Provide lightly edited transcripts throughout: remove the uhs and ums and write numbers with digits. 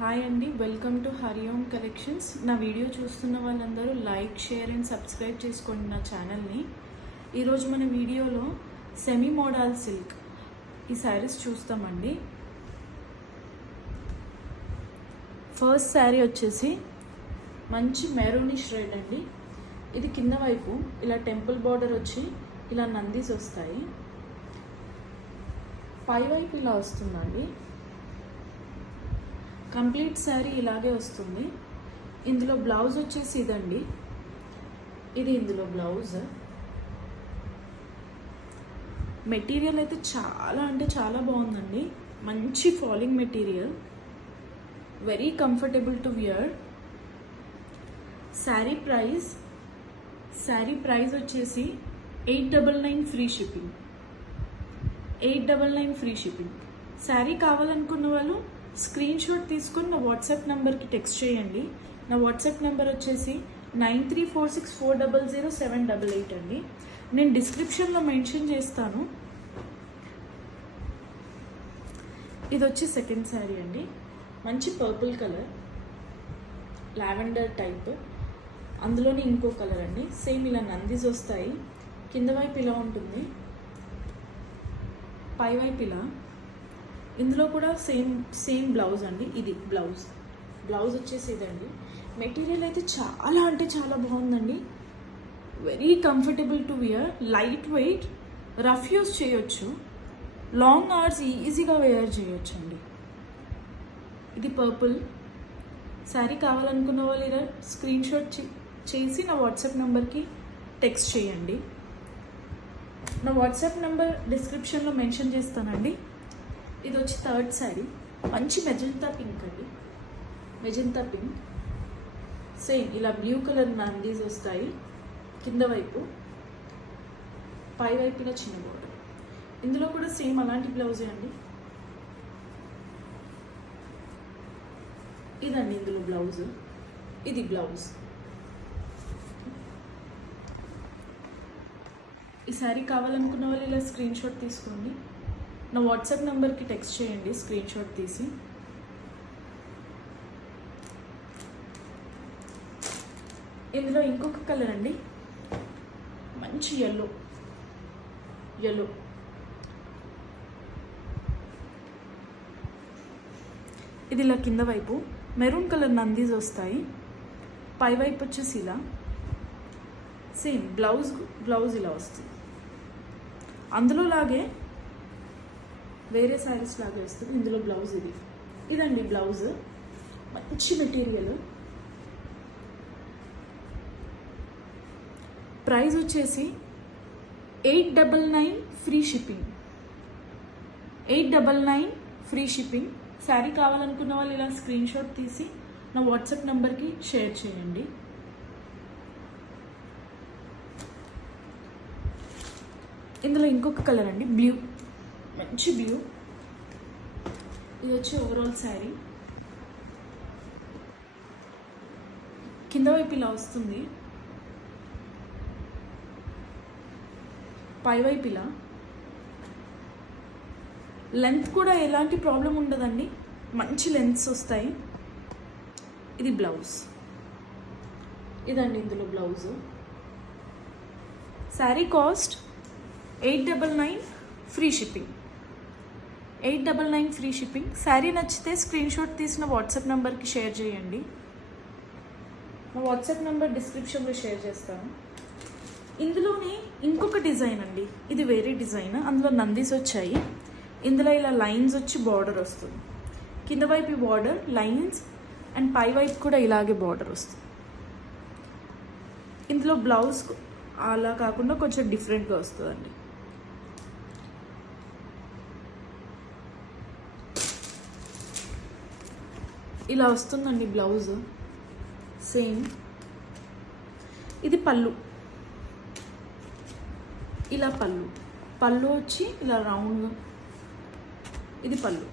Hi అండి, welcome to Hariom collections. నా video చూస్తున్న వాళ్ళందరూ లైక్, షేర్ అండ్ సబ్స్క్రైబ్ చేసుకోండి నా ఛానల్ని. ఈరోజు మన వీడియోలో సెమీ మోడల్ సిల్క్ ఈ శారీస్ చూస్తామండి. ఫస్ట్ శారీ వచ్చేసి మంచి మెరూనిష్ రెడ్ అండి. ఇది కింద వైపు ఇలా టెంపుల్ బార్డర్ వచ్చి ఇలా నందీస్ వస్తాయి, పై వైపు ఇలా వస్తుందండి. కంప్లీట్ శారీ ఇలాగే వస్తుంది. ఇందులో బ్లౌజ్ వచ్చేసి ఇదండి, ఇది ఇందులో బ్లౌజ్. మెటీరియల్ అయితే చాలా అంటే చాలా బాగుందండి. మంచి falling material, very comfortable to wear. Sari price వచ్చేసి 899 free shipping. 899 free shipping. Sari కావాలనుకున్న వాళ్ళు స్క్రీన్ షాట్ తీసుకొని నా వాట్సాప్ నెంబర్కి టెక్స్ట్ చేయండి. నా వాట్సాప్ నెంబర్ వచ్చేసి 9346400788 అండి. నేను డిస్క్రిప్షన్లో మెన్షన్ చేస్తాను. ఇది వచ్చి సెకండ్ శారీ అండి. మంచి పర్పుల్ కలర్, లావెండర్ టైప్. అందులోనే ఇంకో కలర్ అండి. సేమ్ ఇలా నందీస్ వస్తాయి. కింద వైపు ఇలా ఉంటుంది, పై వైపు ఇలా. ఇందులో కూడా సేమ్ బ్లౌజ్ అండి. ఇది బ్లౌజ్ వచ్చేసి ఇదండి. మెటీరియల్ అయితే చాలా అంటే చాలా బాగుందండి. Very comfortable to wear, light weight, rough use చేయొచ్చు, లాంగ్ అవర్స్ ఈజీగా వేర్ చేయొచ్చు అండి. ఇది పర్పుల్. శారీ కావాలనుకున్న వాళ్ళు ఇలా స్క్రీన్ షాట్ చేసి నా వాట్సాప్ నెంబర్కి టెక్స్ట్ చేయండి. నా వాట్సాప్ నెంబర్ డిస్క్రిప్షన్లో మెన్షన్ చేస్తానండి. ఇది వచ్చి థర్డ్ శారీ. మంచి మెజంతా పింక్ అండి, మెజంతా పింక్. సేమ్ ఇలా బ్లూ కలర్ నందీస్ వస్తాయి కింద వైపు, పై వైపున చిన్న బోర్డర్. ఇందులో కూడా సేమ్ అలాంటి బ్లౌజే అండి. ఇదండి ఇందులో బ్లౌజ్, ఇది బ్లౌజ్. ఈ శారీ కావాలనుకున్న వాళ్ళు ఇలా స్క్రీన్ షాట్ తీసుకోండి. నా వాట్సాప్ నెంబర్కి టెక్స్ట్ చేయండి స్క్రీన్ షాట్ తీసి. ఇందులో ఇంకొక కలర్ అండి, మంచి ఎల్లో. ఇది ఇలా కింద వైపు మెరూన్ కలర్ నందీస్ వస్తాయి, పై వైపు వచ్చేసి ఇలా. సేమ్ బ్లౌజ్ ఇలా వస్తుంది. అందులో లాగే వేరే శారీస్ లాగే వస్తుంది. ఇందులో బ్లౌజ్ ఇదండి బ్లౌజ్. మంచి మెటీరియల్. ప్రైస్ వచ్చేసి 899 free shipping. 899 free shipping. Sari కావాలనుకున్న వాళ్ళు ఇలా స్క్రీన్ షాట్ తీసి నా వాట్సాప్ నెంబర్కి షేర్ చేయండి. ఇందులో ఇంకొక కలర్ అండి, బ్లూ, మంచి బ్లూ. ఇది వచ్చి ఓవరాల్ శారీ. కింద వైపు ఇలా వస్తుంది, పై వైపు ఇలా. లెంత్ కూడా ఎలాంటి ప్రాబ్లం ఉండదండి, మంచి లెంత్స్ వస్తాయి. ఇది బ్లౌజ్, ఇదండి ఇందులో blouse. Sari cost 899 free shipping. 899 free shipping. Sari నచ్చితే స్క్రీన్ షాట్ తీసిన వాట్సాప్ నెంబర్కి షేర్ చేయండి. నా వాట్సాప్ నెంబర్ డిస్క్రిప్షన్లో షేర్ చేస్తాను. ఇందులోనే ఇంకొక డిజైన్ అండి, ఇది వేరే డిజైన్. అందులో నందీస్ వచ్చాయి. ఇందులో ఇలా లైన్స్ వచ్చి బార్డర్ వస్తుంది. కింద వైపు బార్డర్ లైన్స్ అండ్ పై వైపు కూడా ఇలాగే బార్డర్ వస్తుంది. ఇందులో బ్లౌజ్ అలా కాకుండా కొంచెం డిఫరెంట్గా వస్తుందండి. ఇలా వస్తుందండి బ్లౌజ్. సేమ్ ఇది పళ్ళు. ఇలా పళ్ళు వచ్చి ఇలా రౌండ్. ఇది పళ్ళు.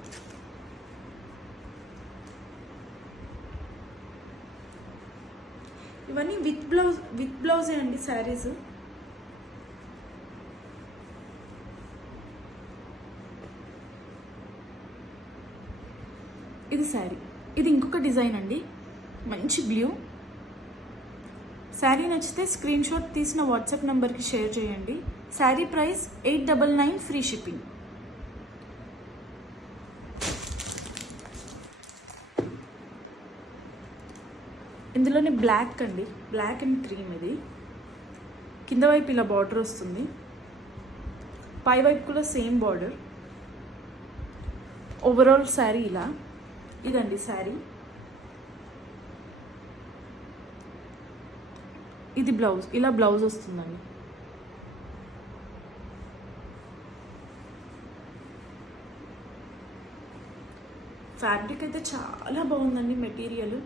ఇవన్నీ విత్ బ్లౌజే అండి శారీస్. ఇది శారీ. ఇది ఇంకొక డిజైన్ అండి, మంచి బ్లూ. శారీ నచ్చితే స్క్రీన్ షాట్ తీసిన వాట్సాప్ నెంబర్కి షేర్ చేయండి. Sari price 899, free shipping. ఇందులోనే బ్లాక్ అండి, బ్లాక్ అండ్ క్రీమ్. ఇది కింద వైపు ఇలా బార్డర్ వస్తుంది, పై వైపు కూడా సేమ్ బార్డర్. ఓవరాల్ శారీ ఇలా. ఇదండి శారీ. ఇది బ్లౌజ్, ఇలా బ్లౌజ్ వస్తుందండి. ఫ్యాబ్రిక్ అయితే చాలా బాగుందండి. Material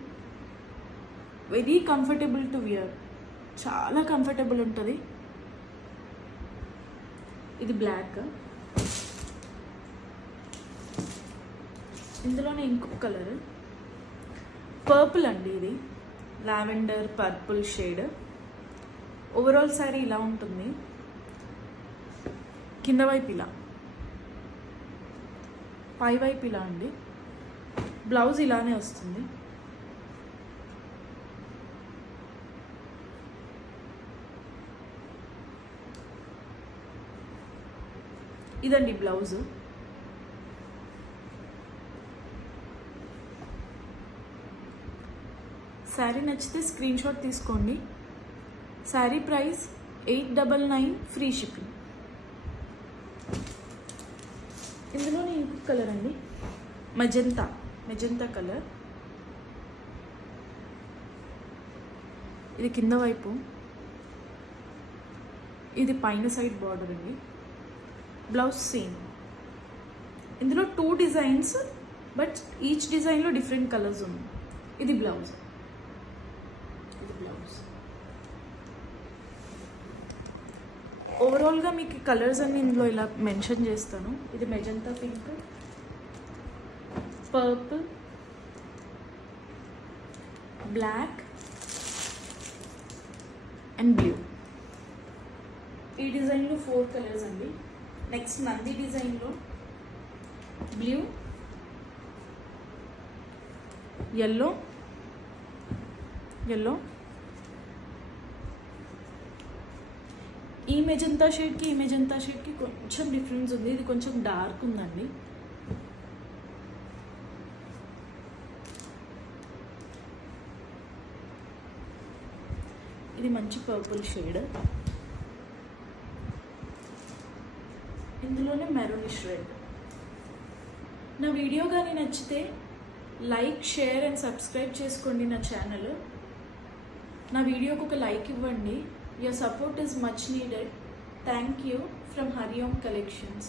very comfortable to wear, చాలా కంఫర్టబుల్ ఉంటుంది. ఇది బ్లాక్. ఇందులోనే ఇంకొక కలర్ పర్పుల్ అండి. ఇది lavender purple shade. Overall sari ఇలా ఉంటుంది. కింద వైపు ఇలా, పై వైపు ఇలా అండి. బ్లౌజ్ ఇలానే వస్తుంది. ఇదండి బ్లౌజ్. శారీ నచ్చితే స్క్రీన్ షాట్ తీసుకోండి. Sari price 899, free shipping. ఇందులోనే ఇంకొక కలర్ అండి, మెజంతా కలర్. ఇది కింద వైపు, ఇది పైన సైడ్ బార్డర్ అండి. Blouse same. ఇందులో 2 డిజైన్స్, బట్ ఈచ్ డిజైన్లో డిఫరెంట్ కలర్స్ ఉన్నాయి. ఇది బ్లౌజ్. ఓవరాల్గా మీకు కలర్స్ అన్ని ఇందులో ఇలా మెన్షన్ చేస్తాను. ఇది magenta pink, purple, black and blue. ఈ డిజైన్లో 4 కలర్స్ అండి. నెక్స్ట్ నంది డిజైన్లో బ్లూ, ఎల్లో, ఈ మెజంతా షేడ్కి కొంచెం డిఫరెన్స్ ఉంది. ఇది కొంచెం డార్క్ ఉందండి. ఇది మంచి పర్పుల్ షేడ్. ఇందులోనే మెరూనిష్ రెడ్. నా వీడియో కానీ నచ్చితే లైక్, షేర్ అండ్ సబ్స్క్రైబ్ చేసుకోండి నా ఛానల్. నా వీడియోకి ఒక లైక్ ఇవ్వండి. Your support is much needed. Thank you from Hari Om Collections.